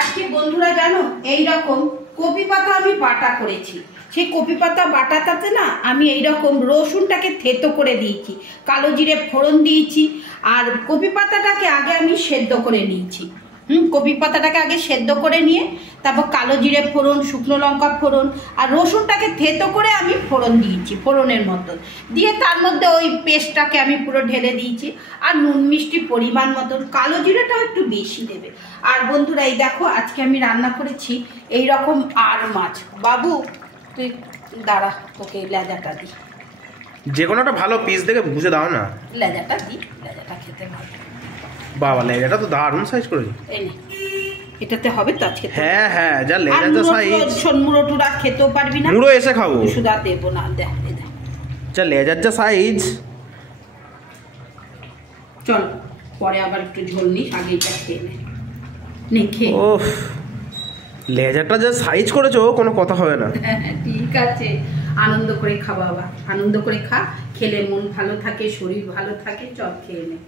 আজকে বন্ধুরা জানো এইরকম কপি পাতা আমি বাটা করেছি। সেই কপি পাতা বাটাটাতে না আমি এইরকম রসুনটাকে থেতো করে দিয়েছি, কালো জিরে ফোড়ন দিয়েছি, আর কপি পাতাটাকে আগে আমি সেদ্ধ করে নিয়েছি। কপি পাতাটাকে আগে সেদ্ধ করে নিয়ে তারপর কালো জিরে ফোড়ন, শুকনো লঙ্কা ফোড়ন আর রসুনটাকে থেতো করে আমি ফোড়ন দিয়েছি, ফোড়নের মতো দিয়ে তার মধ্যে ওই পেস্টটাকে আমি পুরো ঢেলে দিয়েছি। আর নুন মিষ্টি পরিমাণ মতন, কালো জিরেটাও একটু বেশি দেবে। আর বন্ধুরা এই দেখো আজকে আমি রান্না করেছি এই রকম আর মাছ। বাবু তুই দাঁড়া, তোকে লেজাটা দিই, যে কোনো একটা ভালো পিস দেখে বুঝে দাও না। লেজাটা দিই, লেজাটা খেতে ভালো। বাবা লেজাটা তো দারুণ সাইজ করেছি। এই নে, এটাতে হবে তো আজকে? হ্যাঁ হ্যাঁ, যা লেজাটা সাইজ। মুড়ো টুরা খেতেও পারবি না, মুড়ো এসে খাবো, শুধু আর দেবো না। দেখ যা লেজার যা সাইজ। চল পরে আবার একটু ঝোল নিস, আগে এটা খেয়ে নে খেয়ে। ওফ, লেজারটা যা সাইজ করেছো কোনো কথা হবে না। ঠিক আছে, আনন্দ করে খা বাবা, আনন্দ করে খা, খেলে মন ভালো থাকে, শরীর ভালো থাকে। চল খেয়ে নে।